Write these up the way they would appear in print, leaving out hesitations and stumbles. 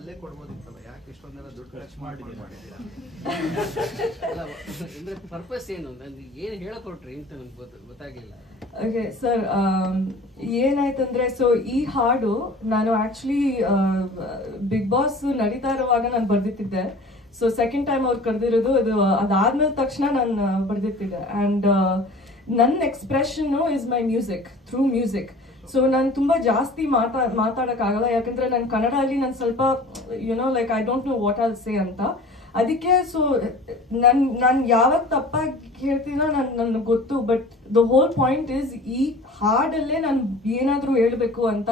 ಅಲ್ಲೇ ಕೊಡ್ಬೋದಿತ್ತಲ್ಲ, ಯಾಕೆ ಇಷ್ಟೊಂದೆಲ್ಲ ದುಡ್ಡು ಖರ್ಚು ಮಾಡಿದ್ದೀರಾ? ಅಲ್ಲ ಅಂದ್ರೆ ಪರ್ಪಸ್ ಏನು ನನಗೆ ಏನು ಹೇಳಕೊಟ್ರಿ ಅಂತ ನನಗೆ ಗೊತ್ತಾಗ್ಲಿಲ್ಲ. ಓಕೆ ಸರ್, ಏನಾಯ್ತಂದ್ರೆ ಸೊ ಈ ಹಾಡು ನಾನು ಆಕ್ಚುಲಿ ಬಿಗ್ ಬಾಸ್ ನಡೀತಾ ಇರುವಾಗ ನಾನು ಬರ್ದಿತ್ತಿದ್ದೆ. ಸೊ ಸೆಕೆಂಡ್ ಟೈಮ್ ಅವ್ರು ಕರೆದಿರೋದು ಅದಾದ್ಮೇಲೆ ತಕ್ಷಣ ನಾನು ಬರ್ದಿತ್ತಿದ್ದೆ. ಆ್ಯಂಡ್ ನನ್ನ expression is my music, through music. So ನಾನು ತುಂಬ ಜಾಸ್ತಿ ಮಾತಾಡೋಕ್ಕಾಗಲ್ಲ, ಯಾಕಂದ್ರೆ ನಾನು ಕನ್ನಡದಲ್ಲಿ ನಾನು ಸ್ವಲ್ಪ like I don't know what all say ಅಂತ. ಅದಕ್ಕೆ ಸೊ ನಾನು ಯಾವಾಗ ತಪ್ಪಾಗಿ ಹೇಳ್ತೀನೋ ನನಗೆ ಗೊತ್ತು. But the whole point is ಈ ಹಾಡಲ್ಲೇ ನಾನು ಏನಾದರೂ ಹೇಳಬೇಕು ಅಂತ.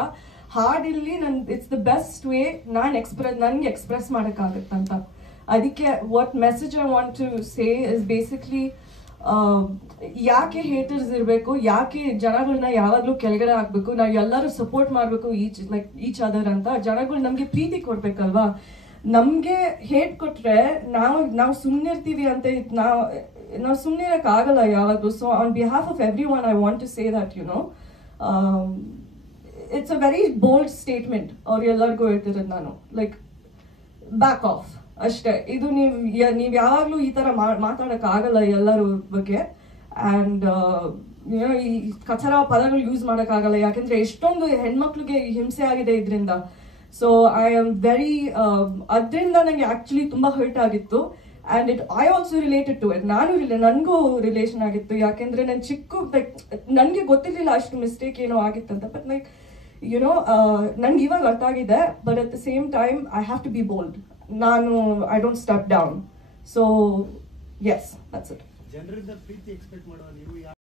ಹಾಡಿಲ್ಲಿ ಇಟ್ಸ್ ದ ಬೆಸ್ಟ್ ವೇ ನನಗೆ ಎಕ್ಸ್ಪ್ರೆಸ್ ಮಾಡೋಕ್ಕಾಗತ್ತಂತ. ಅದಕ್ಕೆ what message I want to say is basically ಯಾಕೆ ಹೇಟರ್ಸ್ ಇರಬೇಕು, ಯಾಕೆ ಜನಗಳನ್ನ ಯಾವಾಗಲೂ ಕೆಳಗಡೆ ಹಾಕ್ಬೇಕು, ನಾವು ಎಲ್ಲರೂ ಸಪೋರ್ಟ್ ಮಾಡಬೇಕು ಈಚ್ ಅದರ್ ಅಂತ. ಜನಗಳು ನಮಗೆ ಪ್ರೀತಿ ಕೊಡ್ಬೇಕಲ್ವಾ. ನಮಗೆ ಹೇಟ್ ಕೊಟ್ರೆ ನಾವು ಸುಮ್ಮನೆ ಇರ್ತೀವಿ ಅಂತ ನಾವು ಸುಮ್ಮನೆ ಇರೋಕ್ಕಾಗಲ್ಲ ಯಾವಾಗಲೂ. So on behalf of everyone I want to say that it's a very bold statement ಅವ್ರು ಎಲ್ಲರಿಗೂ ಹೇಳ್ತಿರೋದು ನಾನು. ಲೈಕ್ ಬ್ಯಾಕ್ ಆಫ್ ಅಷ್ಟೇ. ಇದು ನೀವು ಯಾವಾಗಲೂ ಈ ಥರ ಮಾತಾಡೋಕ್ಕಾಗಲ್ಲ ಎಲ್ಲರ ಬಗ್ಗೆ. ಆ್ಯಂಡ್ ಈ ಕಚರ ಪದಗಳು ಯೂಸ್ ಮಾಡೋಕ್ಕಾಗಲ್ಲ, ಯಾಕೆಂದರೆ ಎಷ್ಟೊಂದು ಹೆಣ್ಮಕ್ಳಿಗೆ ಹಿಂಸೆ ಆಗಿದೆ ಇದರಿಂದ. ಸೊ ಐ ಆಮ್ ವೆರಿ ಅದರಿಂದ ನನಗೆ ಆ್ಯಕ್ಚುಲಿ ತುಂಬ ಹರ್ಟ್ ಆಗಿತ್ತು. And I also related to it. ನನಗೂ ರಿಲೇಷನ್ ಆಗಿತ್ತು, ಯಾಕೆಂದರೆ ನಾನು ನನಗೆ ಗೊತ್ತಿರಲಿಲ್ಲ ಅಷ್ಟು ಮಿಸ್ಟೇಕ್ ಏನೋ ಆಗಿತ್ತಂತ. ಬಟ್ ಲೈಕ್ ನನಗೆ ಇವಾಗ ಅರ್ಥ ಆಗಿದೆ. But at the same time I have to be bold. I don't step down. So yes, that's it. ಜನರಿಂದ ಪ್ರೀತಿ ಎಕ್ಸ್ಪೆಕ್ಟ್ ಮಾಡುವ ನೀವು